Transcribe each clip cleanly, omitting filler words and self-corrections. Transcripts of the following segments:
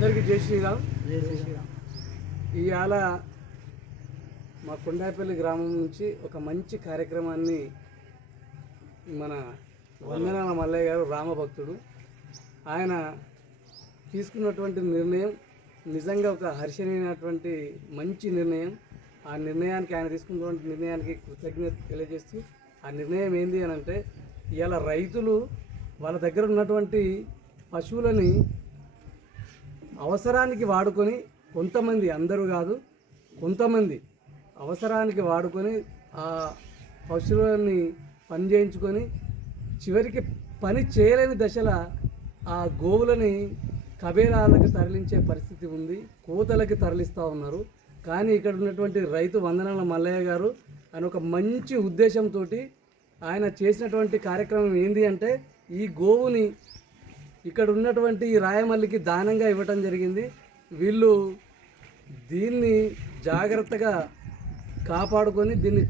అందరికీ జై శ్రీరామ్. ఇవాళ మా కొండాపల్లి గ్రామం నుంచి ఒక మంచి కార్యక్రమాన్ని మన వందనాల మల్లయ్య గారు రామభక్తుడు ఆయన తీసుకున్నటువంటి నిర్ణయం నిజంగా ఒక హర్షణీయమైనటువంటి మంచి నిర్ణయం. ఆ నిర్ణయానికి ఆయన తీసుకున్నటువంటి నిర్ణయానికి కృతజ్ఞత తెలియజేస్తూ, ఆ నిర్ణయం ఏంది అని అంటే, ఇవాళ రైతులు వాళ్ళ దగ్గర ఉన్నటువంటి పశువులని అవసరానికి వాడుకొని, కొంతమంది, అందరూ కాదు, కొంతమంది అవసరానికి వాడుకొని ఆ పశువులని పని చేయించుకొని చివరికి పని చేయలేని దశలో ఆ గోవులని కబేరాలకు తరలించే పరిస్థితి ఉంది, కోతలకి తరలిస్తూ ఉన్నారు. కానీ ఇక్కడ ఉన్నటువంటి రైతు వందనాల మల్లయ్య గారు ఆయన ఒక మంచి ఉద్దేశంతో ఆయన చేసినటువంటి కార్యక్రమం ఏంటి అంటే, ఈ గోవుని ఇక్కడ ఉన్నటువంటి రాయమల్లికి దానంగా ఇవ్వటం జరిగింది. వీళ్ళు దీన్ని జాగ్రత్తగా కాపాడుకొని దీన్ని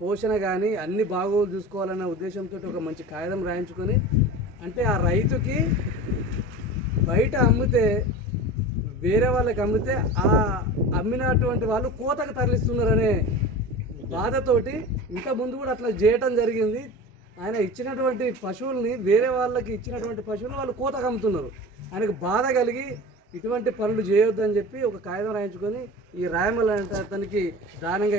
పోషణ కానీ అన్ని బాగోలు చూసుకోవాలనే ఉద్దేశంతో ఒక మంచి కాగితం రాయించుకొని, అంటే ఆ రైతుకి బయట అమ్మితే, వేరే వాళ్ళకి అమ్మితే ఆ అమ్మినటువంటి వాళ్ళు కోతకు తరలిస్తున్నారనే బాధతోటి ఇంతకుముందు కూడా అట్లా చేయటం జరిగింది. ఆయన ఇచ్చినటువంటి పశువుల్ని వేరే వాళ్ళకి ఇచ్చినటువంటి పశువులు వాళ్ళు కోతకు అమ్ముతున్నారు. ఆయనకు బాధ కలిగి ఇటువంటి పనులు చేయొద్దని చెప్పి ఒక కాగితం రాయించుకొని ఈ రాయమల్లి అంటే అతనికి దానంగా